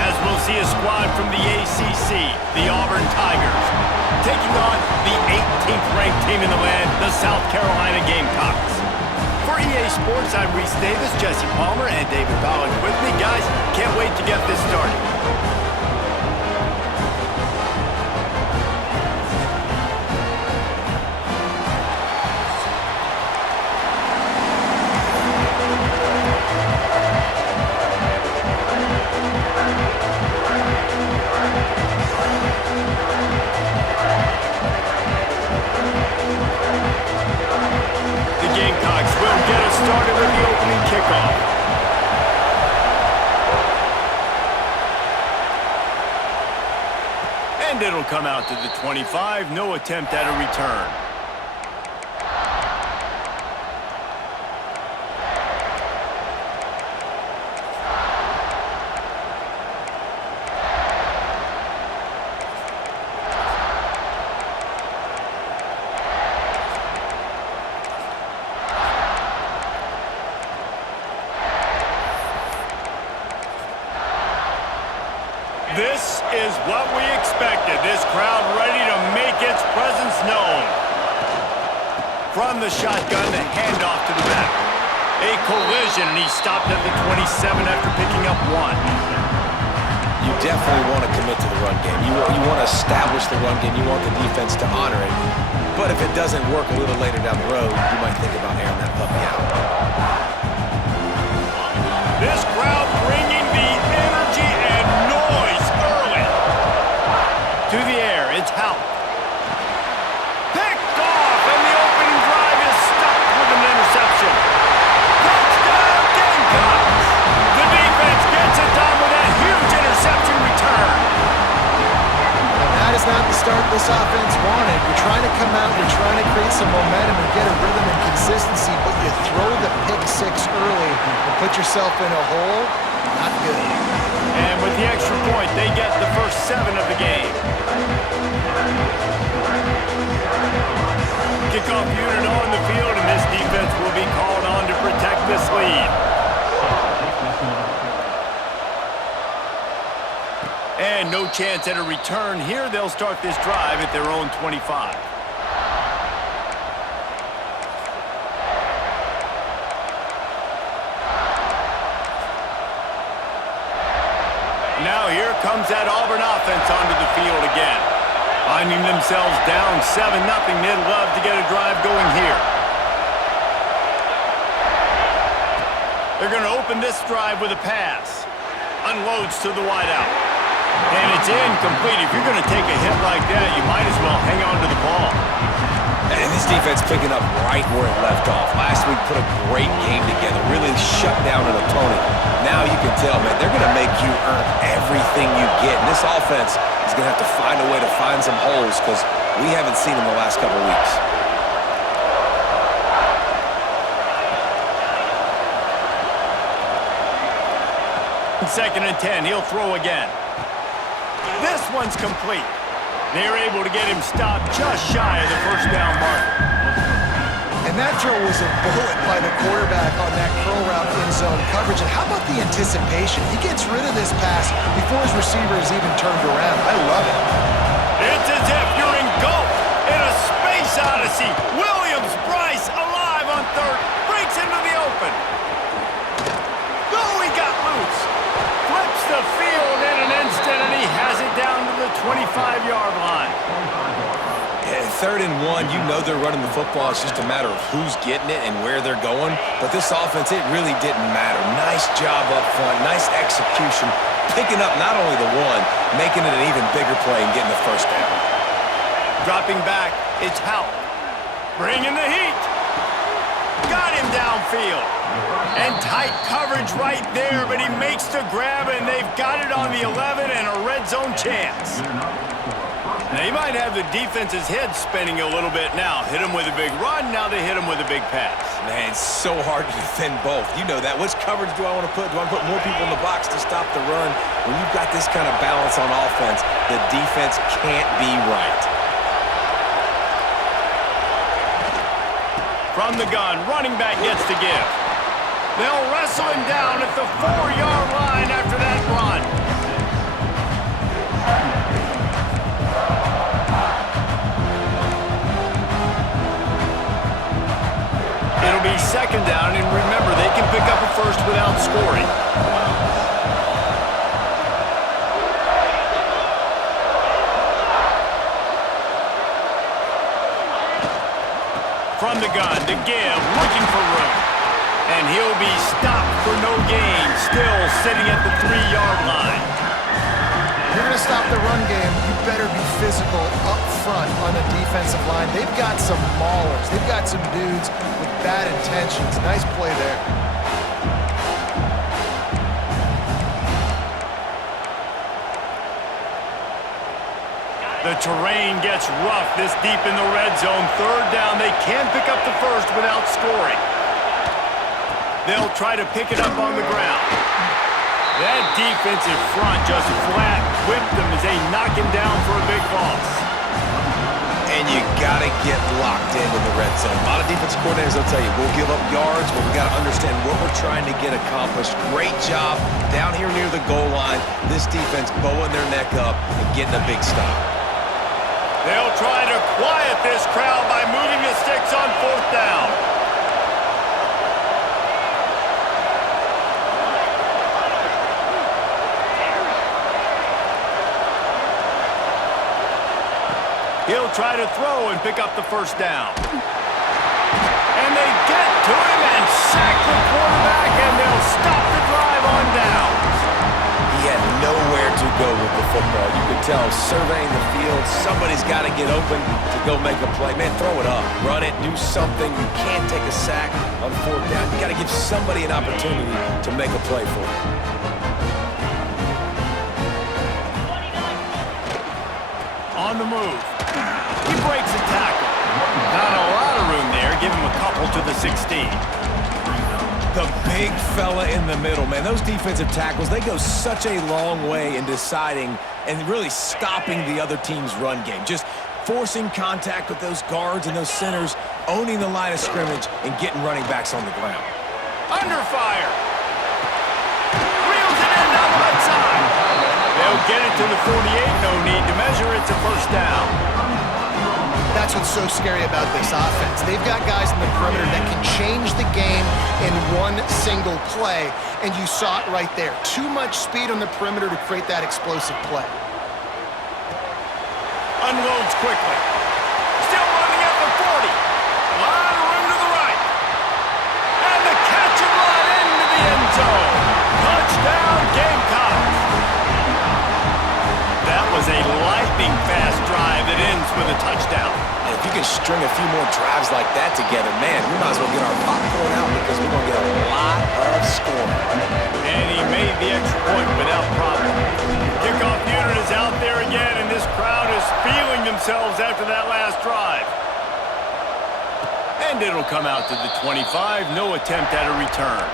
as we'll see a squad from the ACC, the Auburn Tigers, taking on the 18th ranked team in the land, the South Carolina Gamecocks. For EA Sports, I'm Reese Davis, Jesse Palmer, and David Ballard with me. Guys, can't wait to get this started. Gamecocks will get us started with the opening kickoff. And it'll come out to the 25. No attempt at a return. This is what we expected. This crowd ready to make its presence known. From the shotgun, the handoff to the back. A collision, and he stopped at the 27 after picking up one. You definitely want to commit to the run game. You want to establish the run game. You want the defense to honor it. But if it doesn't work a little later down the road, you might think about airing that puppy out. This crowd bringing the energy and noise early. To the air, it's Hout. Picked off, and the opening drive is stopped with an interception. Touchdown, Gamecocks! The defense gets it done with that huge interception return. And that is not the start this offense wanted. You're trying to come out, you're trying to create some momentum and get a rhythm and consistency, but you throw the pick six early and put yourself in a hole. Not good. And with the extra point, they get the first 7 of the game. Kickoff unit on the field, and this defense will be called on to protect this lead. And no chance at a return here. They'll start this drive at their own 25. Now here comes that Auburn offense onto the field again. Finding themselves down 7-0, they'd love to get a drive going here. They're going to open this drive with a pass. Unloads to the wideout. And it's incomplete. If you're going to take a hit like that, you might as well hang on to the ball. And this defense picking up right where it left off. Last week put a great game together, really shut down an opponent. Now you can tell, man, they're going to make you earn everything you get. And this offense is going to have to find a way to find some holes because we haven't seen them the last couple of weeks. Second and 10, he'll throw again. This one's complete. They're able to get him stopped just shy of the first down marker. And that throw was a bullet by the quarterback on that curl route in zone coverage. And how about the anticipation? He gets rid of this pass before his receiver is even turned around. I love it. It's as if you're engulfed in a space odyssey. Williams-Brice alive on third. Breaks into the open. Oh, he got loose. Flips the field in an instant, and he has it down to the 25-yard line. Yeah, 3rd and 1, you know they're running the football. It's just a matter of who's getting it and where they're going. But this offense, it really didn't matter. Nice job up front, nice execution, picking up not only the one, making it an even bigger play and getting the first down. Dropping back, it's Hout. Bringing the heat. Got him downfield. And tight coverage right there, but he makes the grab, and they've got it on the 11 and a red zone chance. Now, you might have the defense's head spinning a little bit now. Hit him with a big run, now they hit him with a big pass. Man, it's so hard to defend both. You know that. Which coverage do I want to put? Do I put more people in the box to stop the run? When you've got this kind of balance on offense, the defense can't be right. From the gun, running back gets the give. They'll wrestle him down at the 4-yard line after that run. gun to give, looking for room. And he'll be stopped for no gain, still sitting at the 3-yard line. If you're going to stop the run game, you better be physical up front on the defensive line. They've got some maulers. They've got some dudes with bad intentions. Nice play there. The terrain gets rough this deep in the red zone. 3rd down, they can pick up the first without scoring. They'll try to pick it up on the ground. That defensive front just flat whipped them as they knock him down for a big loss. And you got to get locked in the red zone. A lot of defensive coordinators will tell you, we'll give up yards, but we got to understand what we're trying to get accomplished. Great job down here near the goal line. This defense bowing their neck up and getting a big stop. They'll try to quiet this crowd by moving the sticks on 4th down. He'll try to throw and pick up the 1st down. And they get to him and sack the quarterback, and they'll stop the drive on down. He had nowhere to go with the football. You could tell, surveying the field, somebody's got to get open to go make a play. Man, throw it up, run it, do something. You can't take a sack on 4th down. You got to give somebody an opportunity to make a play for you. On the move. He breaks a tackle. Not a lot of room there. Give him a couple to the 16. The big fella in the middle, man. Those defensive tackles, they go such a long way in deciding and really stopping the other team's run game. Just forcing contact with those guards and those centers, owning the line of scrimmage, and getting running backs on the ground. Under fire. Reels it in down the left side. They'll get it to the 48. No need to measure. It's a 1st down. That's what's so scary about this offense. They've got guys in the perimeter that can change the game in one single play, and you saw it right there. Too much speed on the perimeter to create that explosive play. Unloads quickly. Still running at the 40. A lot of room to the right. And the catch and run into the end zone. Touchdown, Gamecocks. That was a lightning-fast drive that ends with a touchdown. And if you can string a few more drives like that together, man, we might as well get our popcorn out because we're going to get a lot of scoring. And he made the extra point without problem. Kickoff unit is out there again, and this crowd is feeling themselves after that last drive. And it'll come out to the 25. No attempt at a return.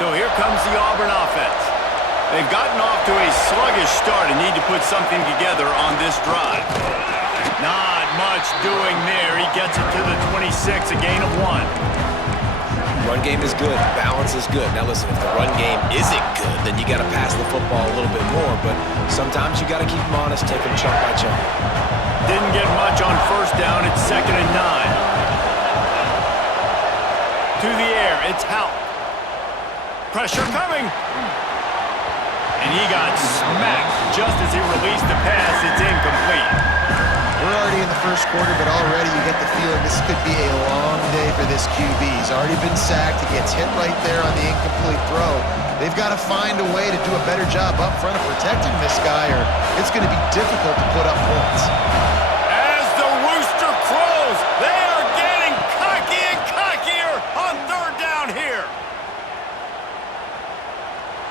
So here comes the Auburn offense. They've gotten off to a sluggish start and need to put something together on this drive. Not much doing there. He gets it to the 26, a gain of 1. Run game is good. Balance is good. Now listen, if the run game isn't good, then you got to pass the football a little bit more. But sometimes you got to keep them honest, take them chunk by chunk. Didn't get much on 1st down. It's 2nd and 9. To the air. It's Hout. Pressure coming. And he got smacked just as he released the pass. It's incomplete. We're already in the 1st quarter, but already you get the feeling this could be a long day for this QB. He's already been sacked. He gets hit right there on the incomplete throw. They've got to find a way to do a better job up front of protecting this guy, or it's going to be difficult to put up points. As the rooster crows, they are getting cocky and cockier on 3rd down here.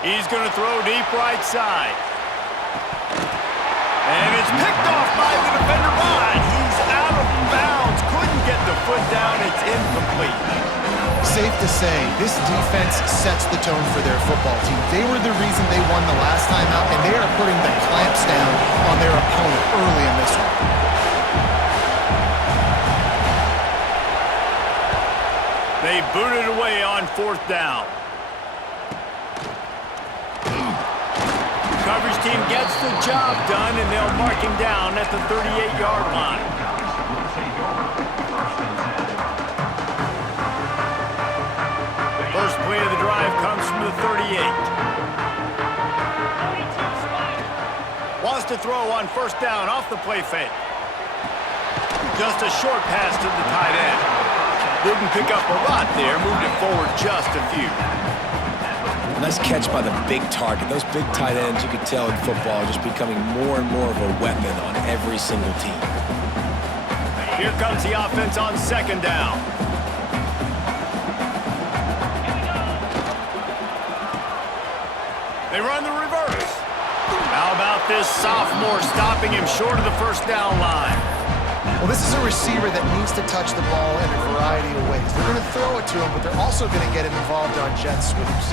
He's going to throw deep right side. And it's picked off by the defender, but he's out of bounds. Couldn't get the foot down. It's incomplete. Safe to say, this defense sets the tone for their football team. They were the reason they won the last time out, and they are putting the clamps down on their opponent early in this one. They booted away on 4th down. Coverage team gets the job done, and they'll mark him down at the 38-yard line. First play of the drive comes from to throw on first down off the play fake. Just a short pass to the tight end. Didn't pick up a lot there, moved it forward just a few. Nice catch by the big target. Those big tight ends, you could tell in football, are just becoming more and more of a weapon on every single team. Here comes the offense on second down. They run the reverse. How about this sophomore stopping him short of the first down line? Well, this is a receiver that needs to touch the ball in a variety of ways. They're going to throw it to him, but they're also going to get him involved on jet sweeps.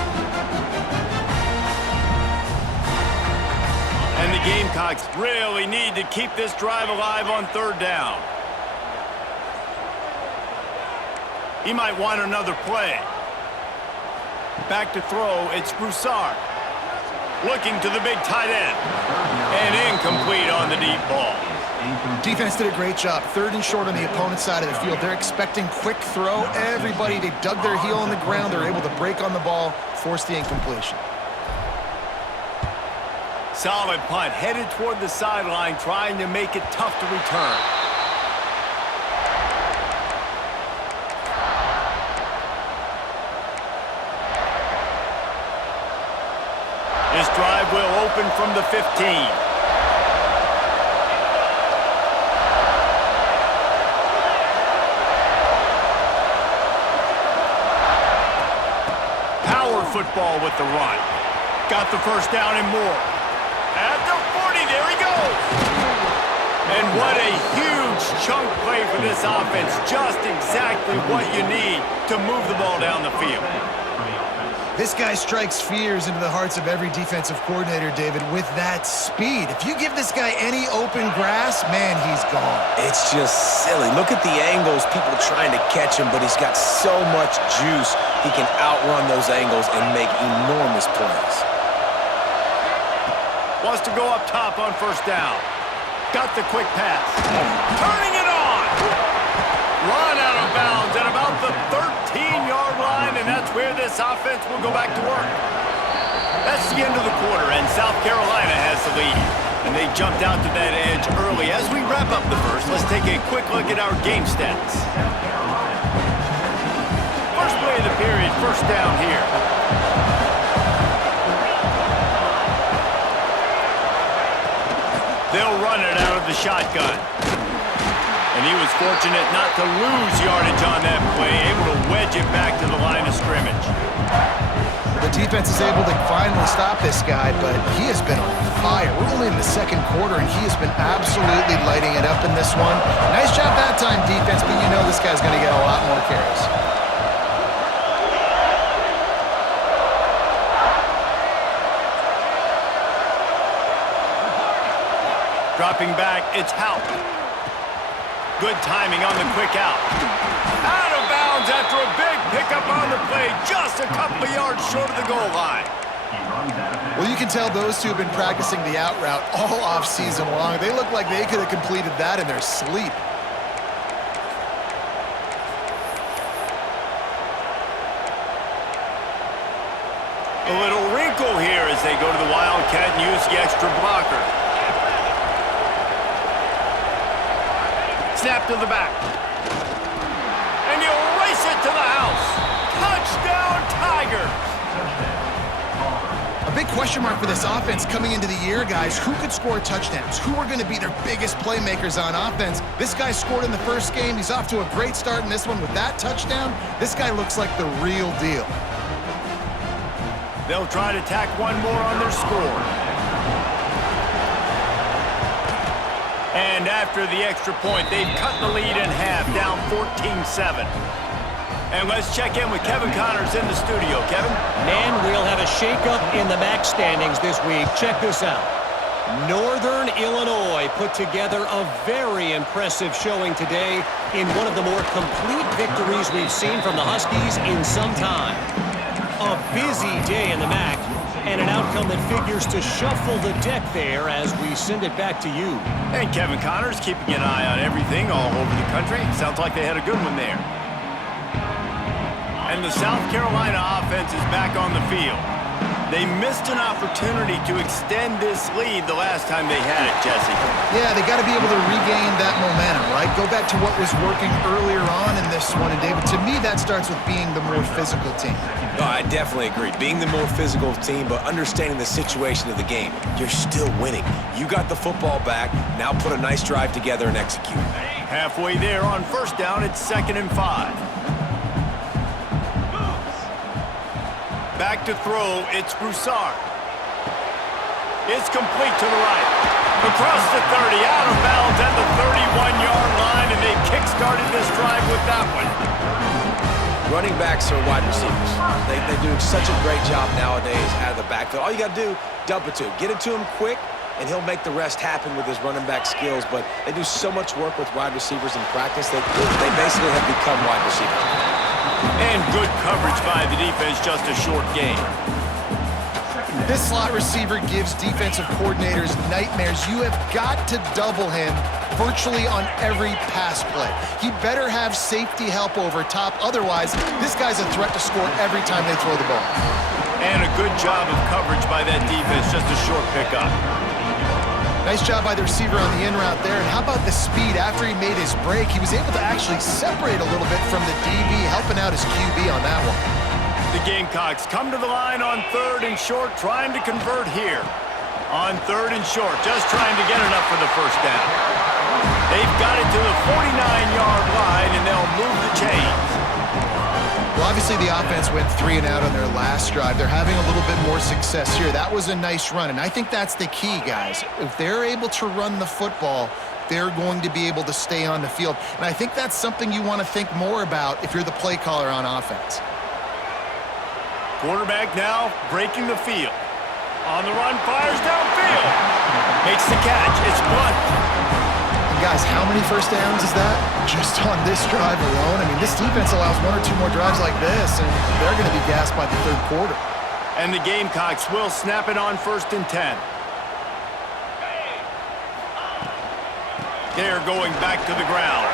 And the Gamecocks really need to keep this drive alive on third down. He might want another play. Back to throw, it's Broussard. Looking to the big tight end. And incomplete on the deep ball. Defense did a great job. Third and short on the opponent's side of the field. They're expecting quick throw. Everybody, they dug their heel in the ground. They're able to break on the ball, force the incompletion. Solid punt, headed toward the sideline, trying to make it tough to return. This drive will open from the 15. Football with the run. Got the first down and more. At the 40, there he goes. And what a huge chunk play for this offense. Just exactly what you need to move the ball down the field. This guy strikes fears into the hearts of every defensive coordinator, David, with that speed. If you give this guy any open grass, man, he's gone. It's just silly. Look at the angles, people trying to catch him, but he's got so much juice. He can outrun those angles and make enormous plays. Wants to go up top on first down. Got the quick pass. Turning it on. Run out of bounds at about the 13-yard line, and that's where this offense will go back to work. That's the end of the quarter, and South Carolina has the lead. And they jumped out to that edge early. As we wrap up the first, let's take a quick look at our game stats. First play of the period, first down here. They'll run it out of the shotgun. And he was fortunate not to lose yardage on that play, able to wedge it back to the line of scrimmage. The defense is able to finally stop this guy, but he has been on fire. We're only in the second quarter, and he has been absolutely lighting it up in this one. Nice job that time, defense, but you know this guy's going to get a lot more carries. Dropping back, it's Houck. Good timing on the quick out. Out of bounds after a big pickup on the play, just a couple of yards short of the goal line. Well, you can tell those two have been practicing the out route all off season long. They look like they could have completed that in their sleep. A little wrinkle here as they go to the Wildcat and use the extra blocker. Snap to the back. And he'll race it to the house. Touchdown, Tigers! A big question mark for this offense coming into the year, guys. Who could score touchdowns? Who are going to be their biggest playmakers on offense? This guy scored in the first game. He's off to a great start in this one with that touchdown. This guy looks like the real deal. They'll try to tack one more on their score. And after the extra point, they've cut the lead in half, down 14-7. And let's check in with Kevin Connors in the studio. Kevin? Man, we'll have a shakeup in the MAC standings this week. Check this out. Northern Illinois put together a very impressive showing today in one of the more complete victories we've seen from the Huskies in some time. A busy day in the MAC, and an outcome that figures to shuffle the deck there as we send it back to you. And Kevin Connors keeping an eye on everything all over the country. Sounds like they had a good one there. And the South Carolina offense is back on the field. They missed an opportunity to extend this lead the last time they had it, Jesse. Yeah, they got to be able to regain that momentum, right? Go back to what was working earlier on in this one. And, David, to me, that starts with being the more physical team. No, I definitely agree. Being the more physical team, but understanding the situation of the game. You're still winning. You got the football back. Now put a nice drive together and execute. Halfway there on first down, it's 2nd and 5. Back to throw, it's Broussard. It's complete to the right. Across the 30, out of bounds at the 31-yard line, and they kick-started this drive with that one. Running backs are wide receivers. They do such a great job nowadays out of the backfield. All you got to do, dump it to him. Get it to him quick, and he'll make the rest happen with his running back skills. But they do so much work with wide receivers in practice that they basically have become wide receivers. And good coverage by the defense, just a short gain. This slot receiver gives defensive coordinators nightmares. You have got to double him virtually on every pass play. He better have safety help over top. Otherwise, this guy's a threat to score every time they throw the ball. And a good job of coverage by that defense, just a short pickup. Nice job by the receiver on the in route there. And how about the speed? After he made his break, he was able to actually separate a little bit from the DB, helping out his QB on that one. The Gamecocks come to the line on 3rd and short, trying to convert here. On 3rd and short, just trying to get enough for the first down. They've got it to the 49-yard line, and they'll move the chains. Well, obviously the offense went 3 and out on their last drive. They're having a little bit more success here. That was a nice run, and I think that's the key, guys. If they're able to run the football, they're going to be able to stay on the field. And I think that's something you want to think more about if you're the play caller on offense. Quarterback now breaking the field. On the run, fires downfield. Makes the catch. It's Blunt. Guys, how many first downs is that just on this drive alone? I mean, this defense allows 1 or 2 more drives like this, and they're going to be gassed by the 3rd quarter. And the Gamecocks will snap it on 1st and 10. They're going back to the ground.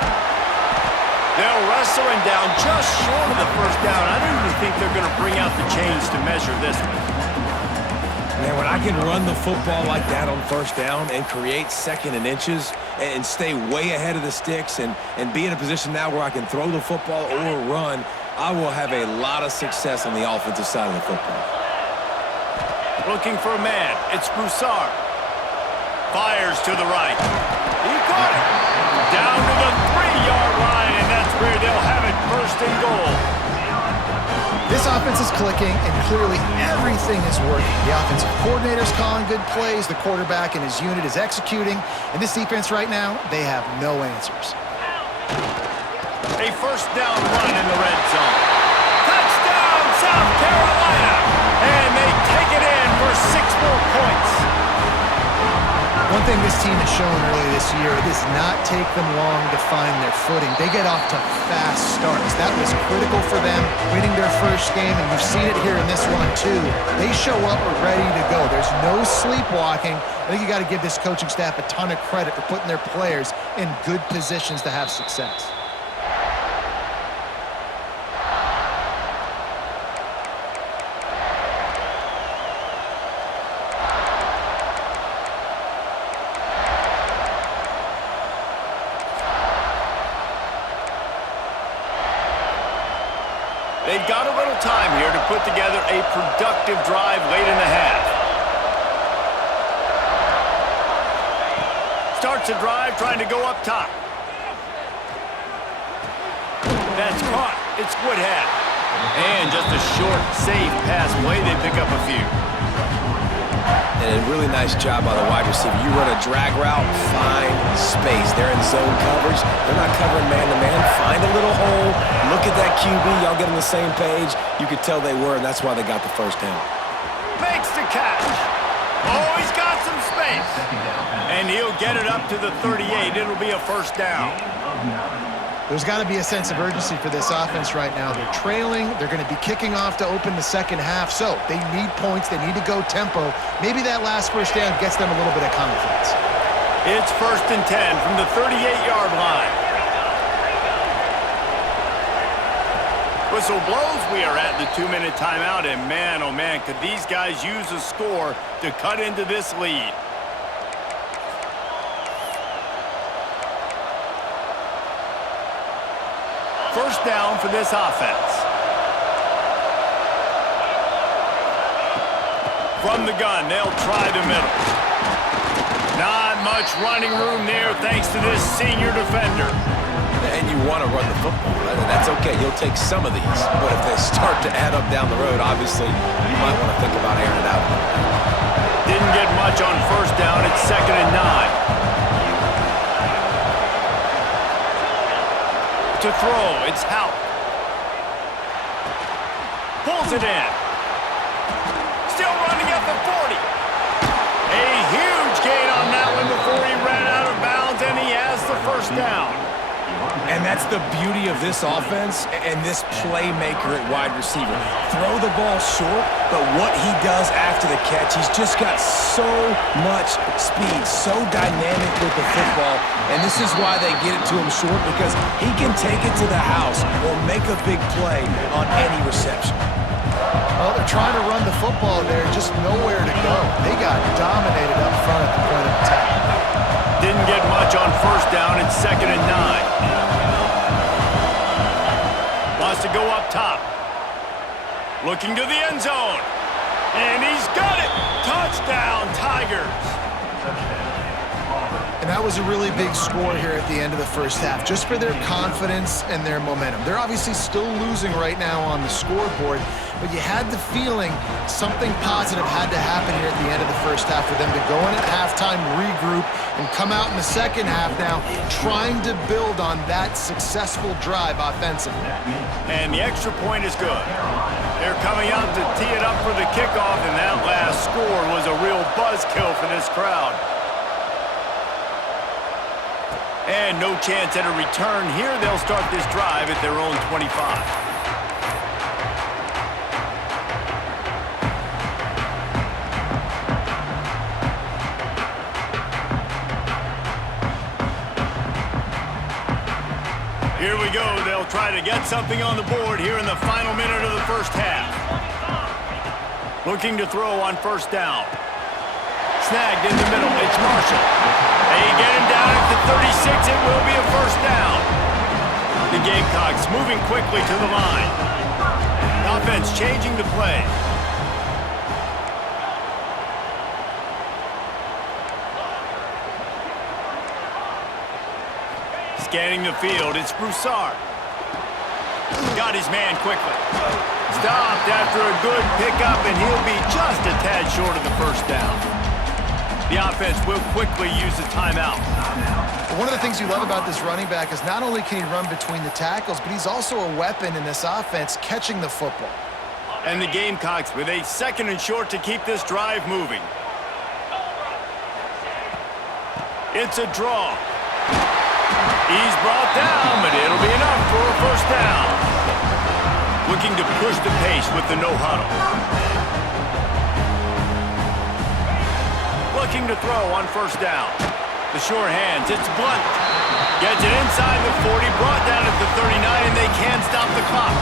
They'll wrestle him down just short of the first down. I don't even think they're going to bring out the chains to measure this one. Man, when I can run the football like that on first down and create 2nd and inches and stay way ahead of the sticks and be in a position now where I can throw the football or run, I will have a lot of success on the offensive side of the football. Looking for a man. It's Broussard. Fires to the right. He caught it. Down to the 3-yard line, and that's where they'll have it 1st and goal. This offense is clicking, and clearly everything is working. The offensive coordinator's calling good plays. The quarterback and his unit is executing. And this defense right now, they have no answers. A first down run in the red zone. Touchdown, South Carolina! And they take it in for 6 more points. One thing this team has shown early this year, it does not take them long to find their footing. They get off to fast starts. That was critical for them, winning their first game, and you've seen it here in this one too. They show up ready to go. There's no sleepwalking. I think you got to give this coaching staff a ton of credit for putting their players in good positions to have success. They've got a little time here to put together a productive drive late in the half. Starts a drive trying to go up top. That's caught. It's Woodhead. And just a short, safe pass play. They pick up a few. And a really nice job by the wide receiver. You run a drag route, find space. They're in zone coverage. They're not covering man-to-man. Find a little hole. Look at that QB. Y'all get on the same page. You could tell they were, and that's why they got the first down. Makes the catch. Oh, he's got some space. And he'll get it up to the 38. It'll be a first down. There's got to be a sense of urgency for this offense right now. They're trailing. They're going to be kicking off to open the second half. So they need points. They need to go tempo. Maybe that last first down gets them a little bit of confidence. It's 1st and 10 from the 38-yard line. Whistle blows, we are at the 2-minute timeout, and man, oh man, could these guys use a score to cut into this lead. First down for this offense. From the gun, they'll try the middle. Not much running room there thanks to this senior defender. And you want to run the football, right? And that's okay. You'll take some of these. But if they start to add up down the road, obviously, you might want to think about airing it out. Didn't get much on first down. It's 2nd and 9. To throw, it's Hout. Pulls it in. Still running at the 40. A huge gain on that one before he ran out of bounds, and he has the first down. And that's the beauty of this offense and this playmaker at wide receiver. Throw the ball short, but what he does after the catch, he's just got so much speed, so dynamic with the football. And this is why they get it to him short, because he can take it to the house or make a big play on any reception. Well, they're trying to run the football there, just nowhere to go. They got dominated up front at the point of attack. Didn't get much on first down. It's 2nd and 9. Wants to go up top. Looking to the end zone. And he's got it. Touchdown, Tigers. And that was a really big score here at the end of the first half, just for their confidence and their momentum. They're obviously still losing right now on the scoreboard, but you had the feeling something positive had to happen here at the end of the first half for them to go in at halftime, regroup, and come out in the second half now trying to build on that successful drive offensively. And the extra point is good. They're coming out to tee it up for the kickoff, and that last score was a real buzzkill for this crowd. And no chance at a return here. They'll start this drive at their own 25. Here we go. They'll try to get something on the board here in the final minute of the first half. Looking to throw on first down. Snagged in the middle. It's Marshall. They get him down at the 36. It will be a first down. The Gamecocks moving quickly to the line. Offense changing the play. Scanning the field, it's Broussard. Got his man quickly. Stopped after a good pickup, and he'll be just a tad short of the first down. The offense will quickly use the timeout. One of the things you love about this running back is not only can he run between the tackles, but he's also a weapon in this offense catching the football. And the Gamecocks with a 2nd and short to keep this drive moving. It's a draw. He's brought down, but it'll be enough for a first down. Looking to push the pace with the no-huddle. Looking to throw on first down. The sure hands, it's Blunt. Gets it inside the 40, brought down at the 39, and they can't stop the clock.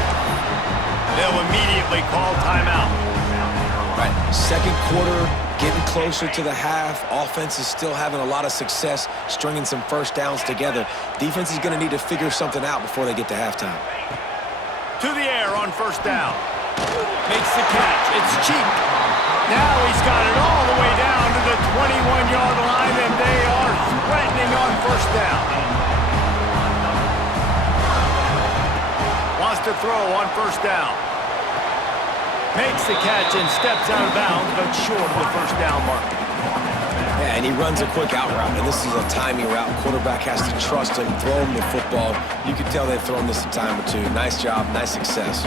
They'll immediately call timeout. Right, second quarter, getting closer to the half. Offense is still having a lot of success stringing some first downs together. Defense is going to need to figure something out before they get to halftime. To the air on first down. Makes the catch. It's cheap. Now he's got it all the way down to the 21-yard line, and they are threatening on first down. Wants to throw on first down. Makes the catch and steps out of bounds, but short of the first down marker. Yeah, and he runs a quick out route, and this is a timing route. Quarterback has to trust him, throw him the football. You can tell they've thrown this a time or two. Nice job, nice success.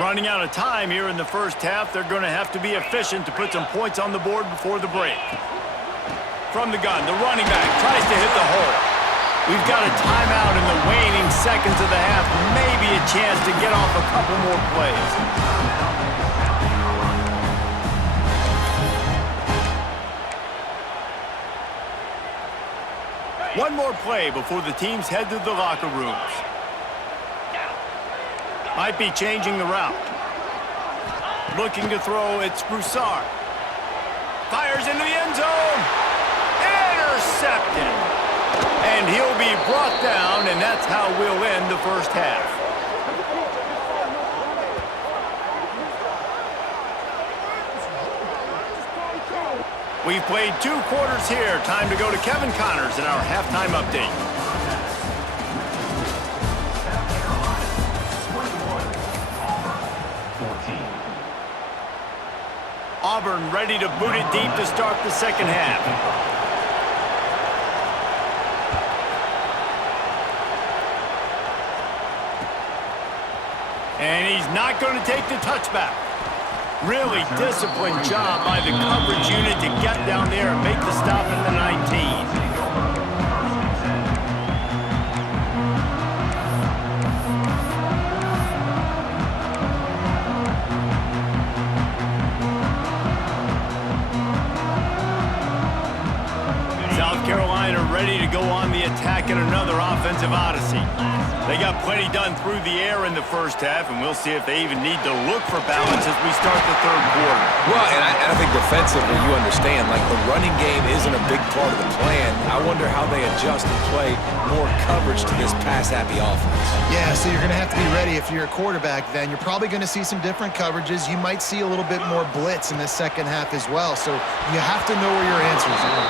Running out of time here in the first half. They're going to have to be efficient to put some points on the board before the break. From the gun, the running back tries to hit the hole. We've got a timeout in the waning seconds of the half. Maybe a chance to get off a couple more plays. One more play before the teams head to the locker rooms. Might be changing the route. Looking to throw, it's Broussard. Fires into the end zone. Intercepted. And he'll be brought down, and that's how we'll end the first half. We've played 2 quarters here. Time to go to Kevin Connors in our halftime update. Auburn ready to boot it deep to start the second half. And he's not going to take the touchback. Really disciplined job by the coverage unit to get down there and make the stop at the 19. South Carolina ready to go on the attack in another offensive odyssey. They got plenty done through the air in the first half, and we'll see if they even need to look for balance as we start the third quarter. Well, and I think defensively, you understand, like the running game isn't a big part of the plan. I wonder how they adjust and play more coverage to this pass-happy offense. Yeah, so you're going to have to be ready if you're a quarterback then. You're probably going to see some different coverages. You might see a little bit more blitz in the second half as well, so you have to know where your answers are.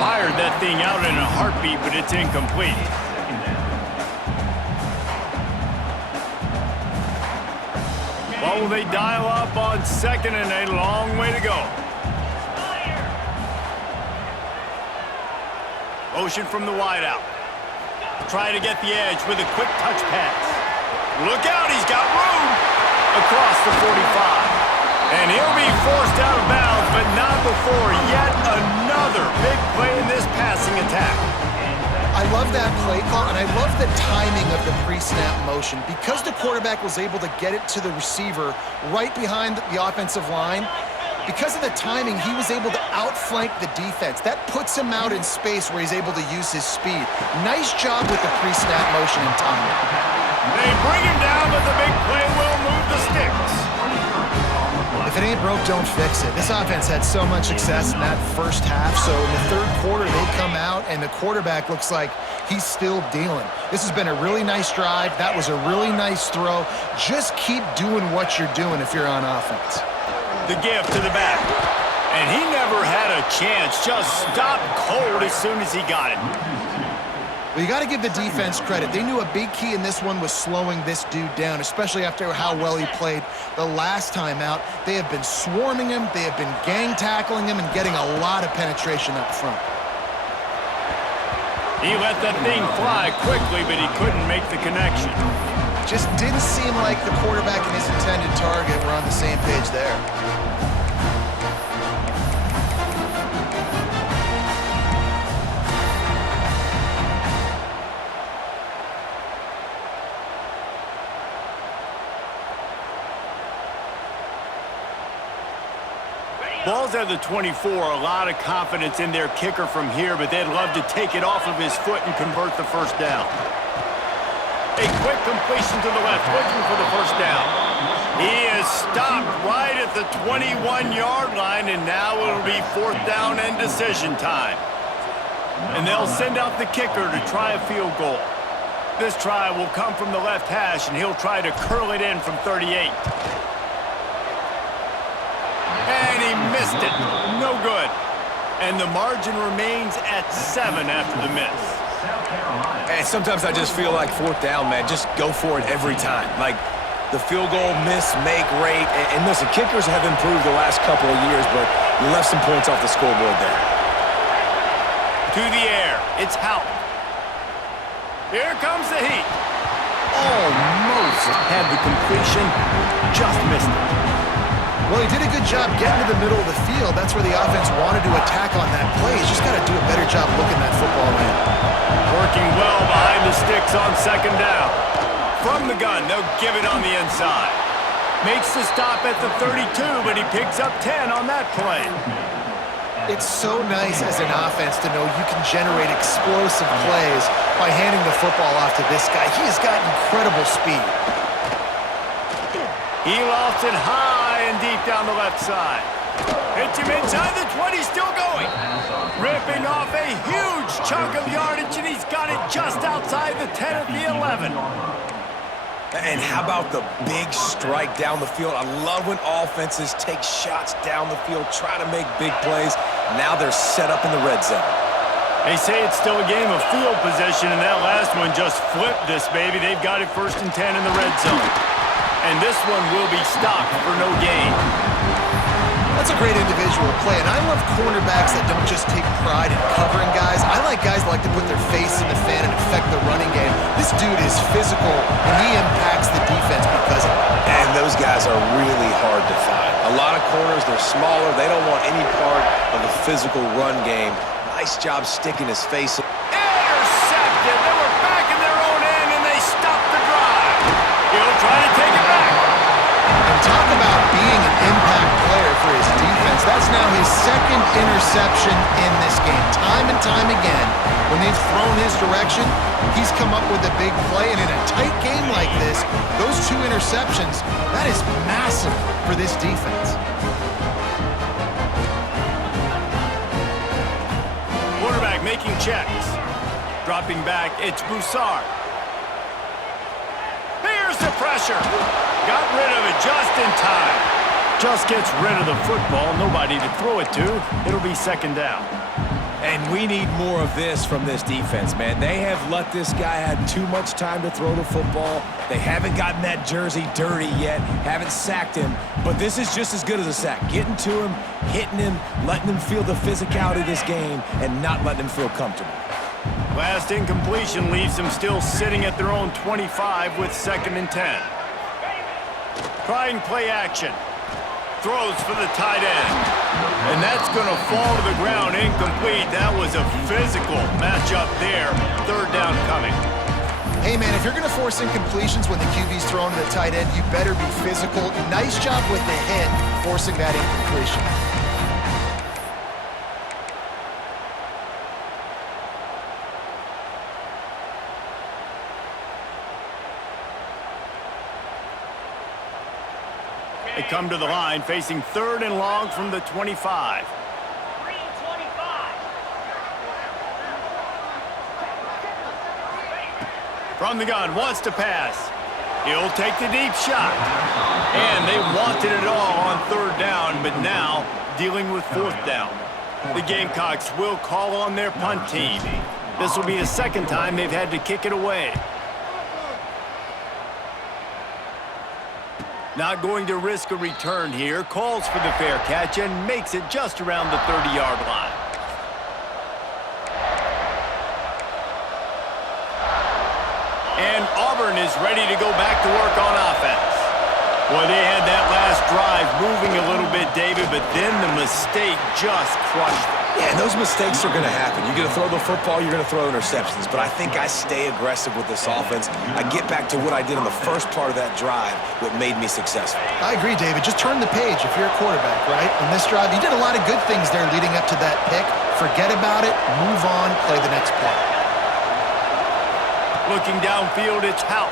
Fired that thing out in a heartbeat, but it's incomplete. What will they dial up on second and a long way to go? Motion from the wideout. Trying to get the edge with a quick touch pass. Look out, he's got room across the 45. And he'll be forced out of bounds, but not before yet another big play in this passing attack. I love that play call, and I love the timing of the pre-snap motion. Because the quarterback was able to get it to the receiver right behind the offensive line, because of the timing, he was able to outflank the defense. That puts him out in space where he's able to use his speed. Nice job with the pre-snap motion and timing. They bring him down, but the big play will move the sticks. If it ain't broke, don't fix it. This offense had so much success in that first half, so in the third quarter, they come out, and the quarterback looks like he's still dealing. This has been a really nice drive. That was a really nice throw. Just keep doing what you're doing if you're on offense. The give to the back. And he never had a chance. Just stopped cold as soon as he got it. Well, you got to give the defense credit. They knew a big key in this one was slowing this dude down, especially after how well he played the last time out. They have been swarming him. They have been gang tackling him and getting a lot of penetration up front. He let that thing fly quickly, but he couldn't make the connection. Just didn't seem like the quarterback and his intended target were on the same page there. Ball's at the 24, a lot of confidence in their kicker from here, but they'd love to take it off of his foot and convert the first down. A quick completion to the left, looking for the first down. He is stopped right at the 21-yard line, and now it'll be fourth down and decision time. And they'll send out the kicker to try a field goal. This try will come from the left hash, and he'll try to curl it in from 38. And he missed it. No good. And the margin remains at 7 after the miss. And sometimes I just feel like fourth down, man, just go for it every time. Like the field goal miss, make rate. And listen, kickers have improved the last couple of years, but you left some points off the scoreboard there. To the air. It's Houck. Here comes the heat. Almost had the completion. Just missed it. Well, he did a good job getting to the middle of the field. That's where the offense wanted to attack on that play. He's just got to do a better job looking that football in. Working well behind the sticks on second down. From the gun, they'll give it on the inside. Makes the stop at the 32, but he picks up 10 on that play. It's so nice as an offense to know you can generate explosive plays by handing the football off to this guy. He has got incredible speed. He lost it high and deep down the left side. Hits him inside the 20, still going. Ripping off a huge chunk of yardage, and he's got it just outside the 10 at the 11. And how about the big strike down the field? I love when offenses take shots down the field, try to make big plays. Now they're set up in the red zone. They say it's still a game of field position, and that last one just flipped this baby. They've got it 1st and 10 in the red zone. And this one will be stopped for no gain. That's a great individual play, and I love cornerbacks that don't just take pride in covering guys. I like guys that like to put their face in the fan and affect the running game. This dude is physical, and he impacts the defense because of it. And those guys are really hard to find. A lot of corners, they're smaller. They don't want any part of the physical run game. Nice job sticking his face in. Intercepted. They were back in their own end, and they stopped the drive. He'll try to take it back. And talk about being an impact player for his defense. That's now his 2nd interception in this game. Time and time again, when they've thrown his direction, he's come up with a big play. And in a tight game like this, those 2 interceptions, that is massive for this defense. Quarterback making checks. Dropping back, it's Broussard. Here's the pressure. Got rid of it just in time. Just gets rid of the football. Nobody to throw it to. It'll be 2nd down. And we need more of this from this defense, man. They have let this guy have too much time to throw the football. They haven't gotten that jersey dirty yet, haven't sacked him. But this is just as good as a sack. Getting to him, hitting him, letting him feel the physicality of this game, and not letting him feel comfortable. Last incompletion leaves them still sitting at their own 25 with 2nd and 10. Trying play action. Throws for the tight end. And that's going to fall to the ground incomplete. That was a physical matchup there. 3rd down coming. Hey, man, if you're going to force incompletions when the QB's throwing to the tight end, you better be physical. Nice job with the hit, forcing that incompletion. They come to the line facing 3rd and long from the 25. From the gun, wants to pass. He'll take the deep shot. And they wanted it all on 3rd down, but now dealing with 4th down. The Gamecocks will call on their punt team. This will be the 2nd time they've had to kick it away. Not going to risk a return here. Calls for the fair catch and makes it just around the 30-yard line. And Auburn is ready to go back to work on offense. Well, they had that last drive moving a little bit, David, but then the mistake just crushed them. Yeah, and those mistakes are going to happen. You're going to throw the football, you're going to throw interceptions. But I think I stay aggressive with this offense. I get back to what I did in the first part of that drive, what made me successful. I agree, David. Just turn the page if you're a quarterback, right? On this drive, you did a lot of good things there leading up to that pick. Forget about it, move on, play the next play. Looking downfield, it's Hout.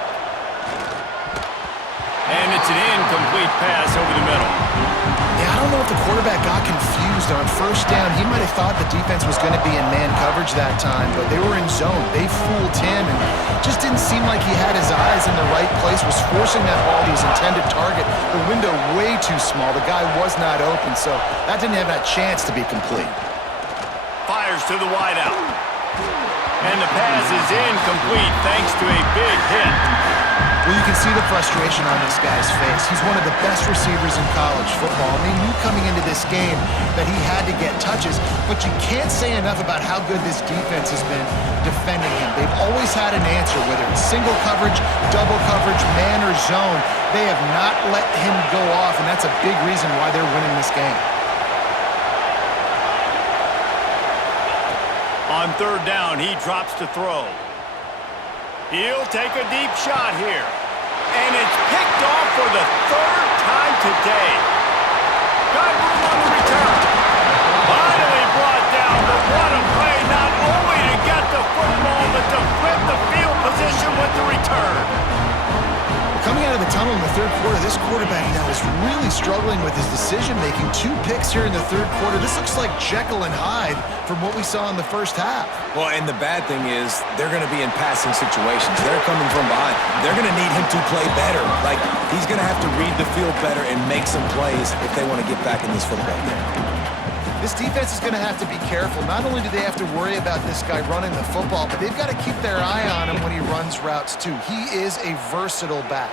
And it's an incomplete pass over the middle. Yeah, I don't know if the quarterback got confused on 1st down. He might have thought the defense was going to be in man coverage that time, but they were in zone. They fooled him and just didn't seem like he had his eyes in the right place, was forcing that ball to his intended target. The window way too small. The guy was not open, so that didn't have that chance to be complete. Fires to the wideout. And the pass is incomplete thanks to a big hit. Well, you can see the frustration on this guy's face. He's one of the best receivers in college football. And they knew coming into this game that he had to get touches, but you can't say enough about how good this defense has been defending him. They've always had an answer, whether it's single coverage, double coverage, man or zone. They have not let him go off, and that's a big reason why they're winning this game. On 3rd down, he drops to throw. He'll take a deep shot here. And it's picked off for the 3rd time today. Got room on the return. Finally the third quarter. This quarterback now is really struggling with his decision-making. 2 picks here in the third quarter. This looks like Jekyll and Hyde from what we saw in the first half. Well, and the bad thing is they're going to be in passing situations. They're coming from behind. They're going to need him to play better. Like, he's going to have to read the field better and make some plays if they want to get back in this football game. This defense is going to have to be careful. Not only do they have to worry about this guy running the football, but they've got to keep their eye on him when he runs routes, too. He is a versatile back.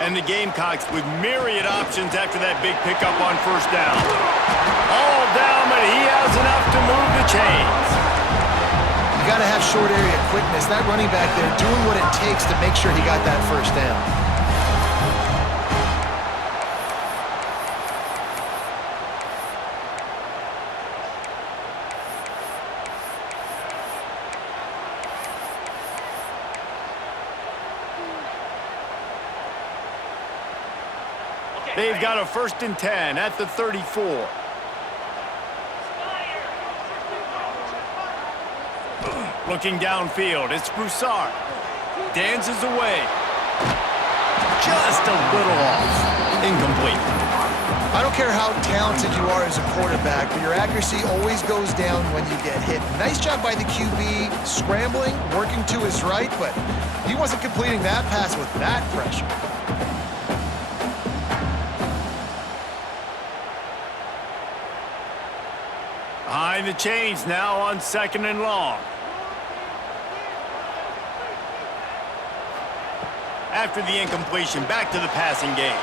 And the Gamecocks with myriad options after that big pickup on first down. All down, but he has enough to move the chains. You got to have short area quickness. That running back there doing what it takes to make sure he got that first down. They've got a 1st and 10 at the 34. Looking downfield, it's Broussard. Dances away. Just a little off. Incomplete. I don't care how talented you are as a quarterback, but your accuracy always goes down when you get hit. Nice job by the QB, scrambling, working to his right, but he wasn't completing that pass with that pressure. Behind the chains now on 2nd and long. After the incompletion, back to the passing game.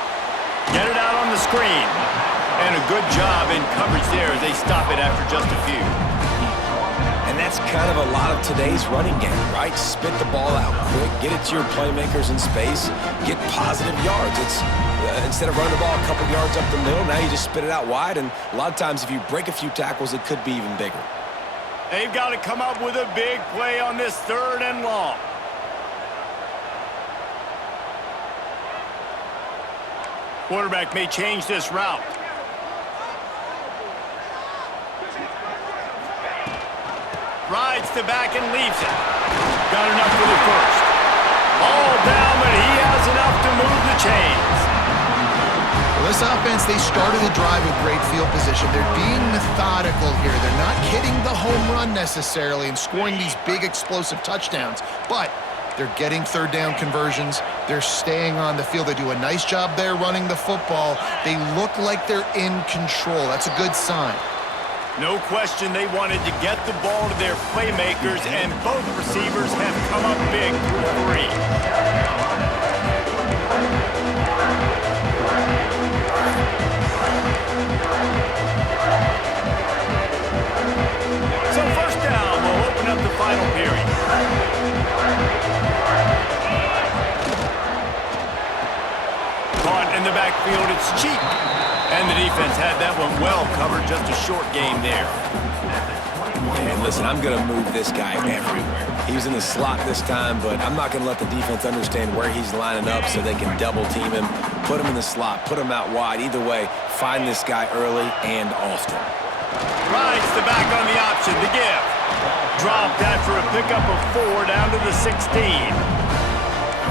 Get it out on the screen. And a good job in coverage there as they stop it after just a few. And that's kind of a lot of today's running game, right? Spit the ball out quick, get it to your playmakers in space, get positive yards. It's instead of running the ball a couple yards up the middle, now you just spit it out wide, and a lot of times if you break a few tackles, it could be even bigger. They've got to come up with a big play on this 3rd and long. Quarterback may change this route. Rides the back and leaves it. Got enough for the 1st. All down, but he has enough to move the chains. Well, this offense, they started the drive with great field position. They're being methodical here. They're not hitting the home run necessarily and scoring these big explosive touchdowns, but they're getting 3rd down conversions. They're staying on the field. They do a nice job there running the football. They look like they're in control. That's a good sign. No question they wanted to get the ball to their playmakers, and both receivers have come up big through 3. So 1st down will open up the final period. Caught in the backfield, it's Cheek. And the defense had that one well covered, just a short game there. And listen, I'm going to move this guy everywhere. He was in the slot this time, but I'm not going to let the defense understand where he's lining up so they can double team him, put him in the slot, put him out wide. Either way, find this guy early and often. Rides the back on the option, the give. Dropped after a pickup of 4 down to the 16.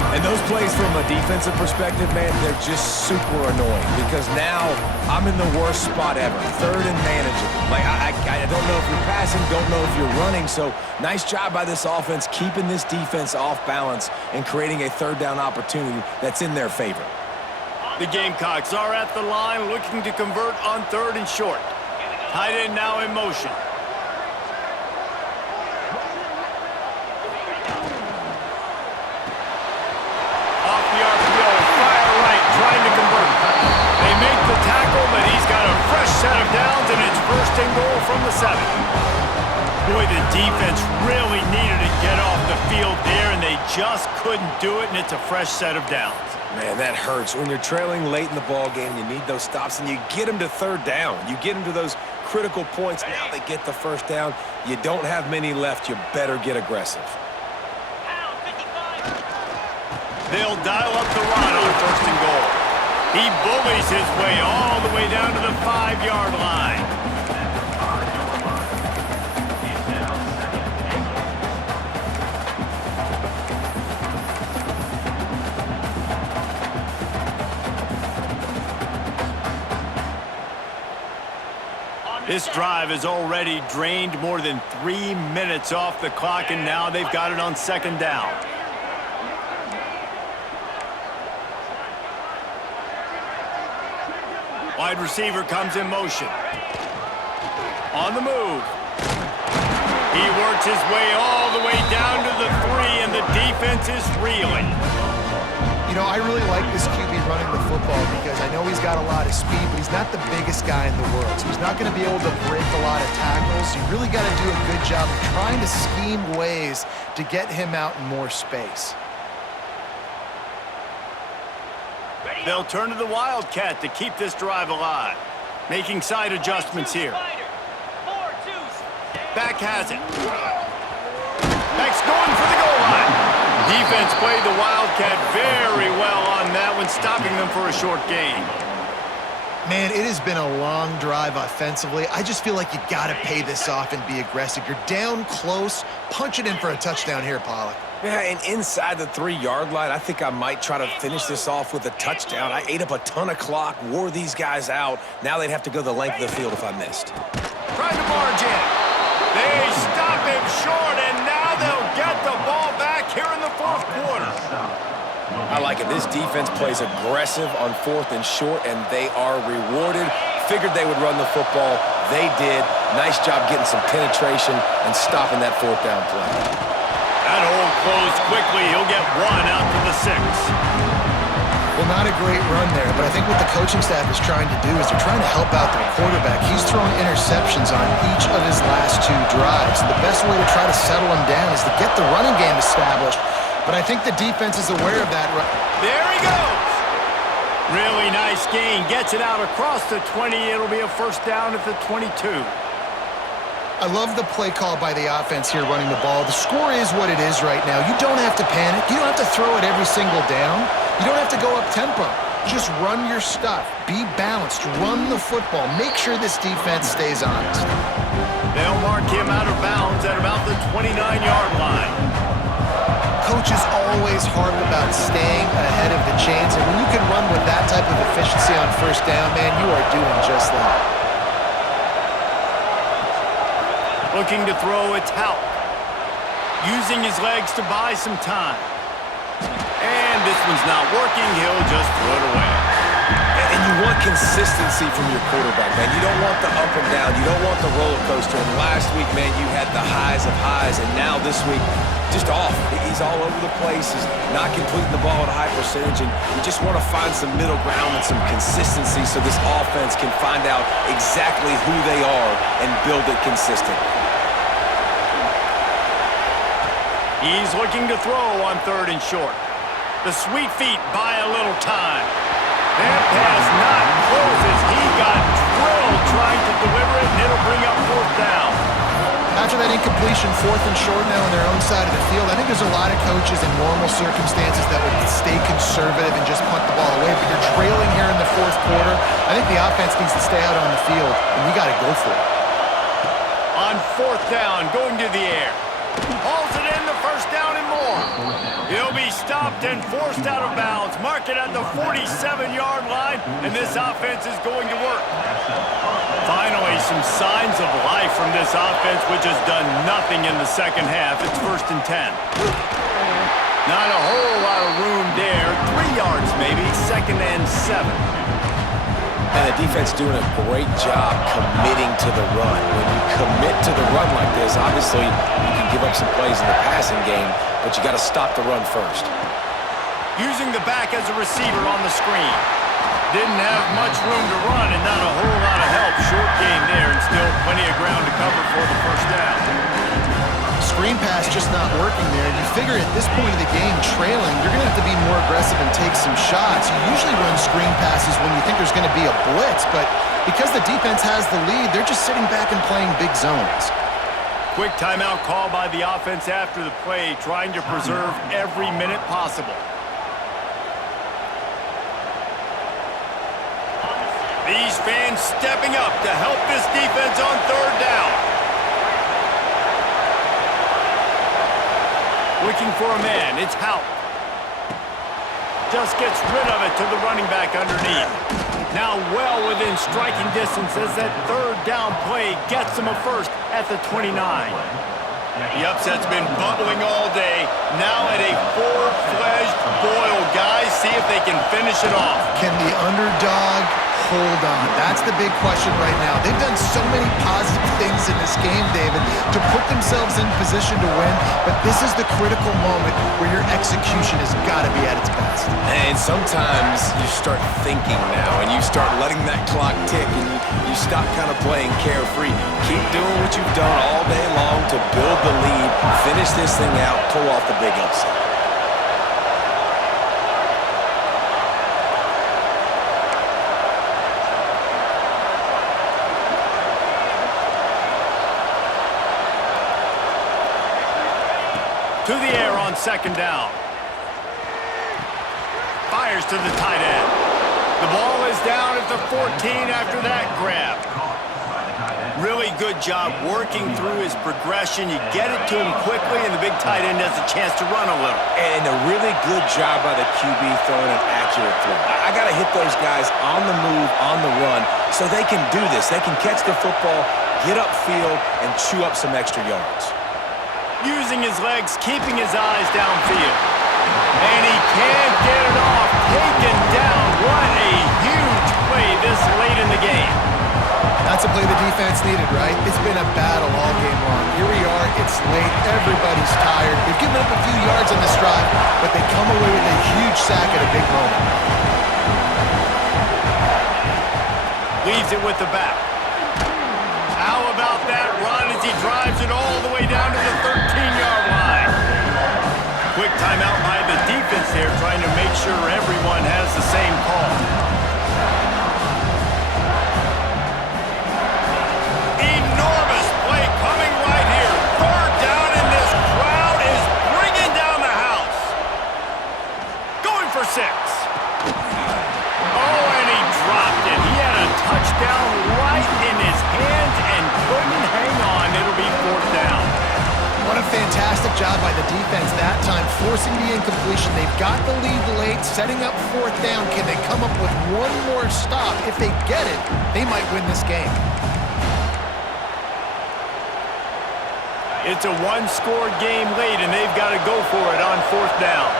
And those plays from a defensive perspective, man, they're just super annoying because now I'm in the worst spot ever, 3rd and manageable. Like, I don't know if you're passing, don't know if you're running, so nice job by this offense keeping this defense off balance and creating a 3rd down opportunity that's in their favor. The Gamecocks are at the line looking to convert on 3rd and short. Tight end now in motion. Set of downs, and it's 1st and goal from the 7. Boy, the defense really needed to get off the field there, and they just couldn't do it, and it's a fresh set of downs. Man, that hurts. When you're trailing late in the ball game, you need those stops, and you get them to 3rd down. You get them to those critical points. Now they get the 1st down. You don't have many left. You better get aggressive. They'll dial up the run on 1st and goal. He bullies his way all the way down to the 5-yard line. This drive has already drained more than 3 minutes off the clock, and now they've got it on second down. Wide receiver comes in motion. On the move. He works his way all the way down to the 3, and the defense is reeling. You know, I really like this QB running the football because I know he's got a lot of speed, but he's not the biggest guy in the world. So he's not going to be able to break a lot of tackles. You really got to do a good job of trying to scheme ways to get him out in more space. They'll turn to the Wildcat to keep this drive alive. Making side adjustments here. Back has it. Back's going for the goal line. Defense played the Wildcat very well on that one, stopping them for a short gain. Man, it has been a long drive offensively. I just feel like you got to pay this off and be aggressive. You're down close. Punch it in for a touchdown here, Pollock. Yeah, and inside the 3-yard line, I think I might try to finish this off with a touchdown. I ate up a ton of clock, wore these guys out. Now they'd have to go the length of the field if I missed. Trying to barge in. They stop him short, and now they'll get the ball back here in the fourth quarter. I like it. This defense plays aggressive on 4th and short, and they are rewarded. Figured they would run the football. They did. Nice job getting some penetration and stopping that 4th down play. That hole closed quickly. He'll get 1 out to the 6. Well, not a great run there, but I think what the coaching staff is trying to do is they're trying to help out their quarterback. He's thrown interceptions on each of his last 2 drives. The best way to try to settle him down is to get the running game established, but I think the defense is aware of that. There he goes. Really nice gain. Gets it out across the 20. It'll be a first down at the 22. I love the play call by the offense here running the ball. The score is what it is right now. You don't have to panic. You don't have to throw it every single down. You don't have to go up tempo. Just run your stuff. Be balanced. Run the football. Make sure this defense stays honest. They'll mark him out of bounds at about the 29-yard line. Coaches always harp about staying ahead of the chains, and when you can run with that type of efficiency on first down, man, you are doing just that. Looking to throw, it's Houck. Using his legs to buy some time. And this one's not working. He'll just throw it away. And you want consistency from your quarterback, man. You don't want the up and down. You don't want the roller coaster. And last week, man, you had the highs of highs. And now this week, just off. He's all over the place. He's not completing the ball at a high percentage. And you just want to find some middle ground and some consistency so this offense can find out exactly who they are and build it consistently. He's looking to throw on 3rd and short. The sweet feet buy a little time. That pass not close as he got drilled trying to deliver it, and it'll bring up 4th down. After that incompletion, 4th and short now on their own side of the field, I think there's a lot of coaches in normal circumstances that would stay conservative and just punt the ball away. But you're trailing here in the 4th quarter. I think the offense needs to stay out on the field, and you got to go for it. On 4th down, going to the air. Hauls it in, the first down and more. He'll be stopped and forced out of bounds. Mark it at the 47-yard line, and this offense is going to work. Finally, some signs of life from this offense, which has done nothing in the second half. It's 1st and 10. Not a whole lot of room there. 3 yards maybe, 2nd and 7. And the defense doing a great job committing to the run. When you commit to the run like this, obviously you can give up some plays in the passing game, but you got to stop the run first. Using the back as a receiver on the screen. Didn't have much room to run and not a whole lot of help. Short gain there and still plenty of ground to cover for the first down. Screen pass just not working there. You figure at this point of the game, trailing, you're going to have to be more aggressive and take some shots. You usually run screen passes when you think there's going to be a blitz, but because the defense has the lead, they're just sitting back and playing big zones. Quick timeout call by the offense after the play, trying to preserve every minute possible. These fans stepping up to help this defense on 3rd down. Looking for a man, it's Houck. Just gets rid of it to the running back underneath. Now well within striking distance as that third down play gets them a first at the 29. The upset's been bubbling all day. Now at a full-fledged boil. Guys, see if they can finish it off. Can the underdog hold on? That's the big question right now. They've done so many positive things in this game, David, to put themselves in position to win, but this is the critical moment where your execution has got to be at its best. And sometimes you start thinking now, and you start letting that clock tick, and you stop kind of playing carefree. Keep doing what you've done all day long to build the lead, finish this thing out, pull off the big upset. To the air on second down. Fires to the tight end. The ball is down at the 14 after that grab. Really good job working through his progression. You get it to him quickly, and the big tight end has a chance to run a little. And a really good job by the QB throwing an accurate throw. I got to hit those guys on the move, on the run, so they can do this. They can catch the football, get upfield, and chew up some extra yards. Using his legs, keeping his eyes downfield. And he can't get it off. Taken down. What a huge play this late in the game. That's a play the defense needed, right? It's been a battle all game long. Here we are. It's late. Everybody's tired. They've given up a few yards on this drive, but they come away with a huge sack at a big moment. Leaves it with the back. How about that run as he drives it all the way down to the 13-yard line? Quick timeout by the defense there, trying to make sure everyone has the same call. Enormous play coming right here. Third down, and this crowd is bringing down the house. Going for 6. Oh, and he dropped it. He had a touchdown right in his hands and couldn't hang on. It'll be 4th down. What a fantastic job by the defense that time, forcing the incompletion. They've got the lead late, setting up 4th down. Can they come up with one more stop? If they get it, they might win this game. It's a one-score game late, and they've got to go for it on 4th down.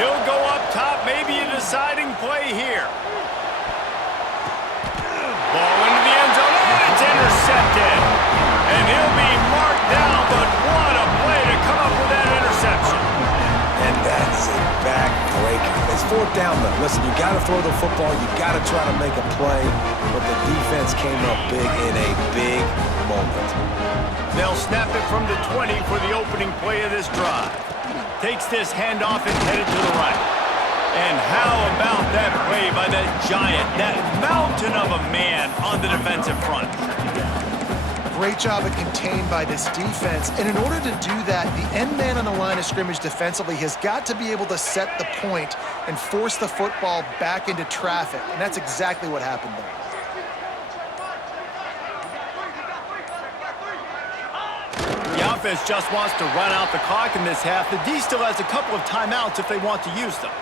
He'll go up top, maybe a deciding play here. Ball into the end zone, and it's intercepted. And he'll be marked down, but what a play to come up with that interception. And that is a back-breaker. It's 4th down, though. Listen, you got to throw the football. You got to try to make a play. But the defense came up big in a big moment. They'll snap it from the 20 for the opening play of this drive. Takes this handoff and headed to the right. And how about that play by that giant, that mountain of a man on the defensive front? Great job of contained by this defense. And in order to do that, the end man on the line of scrimmage defensively has got to be able to set the point and force the football back into traffic. And that's exactly what happened there. The offense just wants to run out the clock in this half. The D still has a couple of timeouts if they want to use them.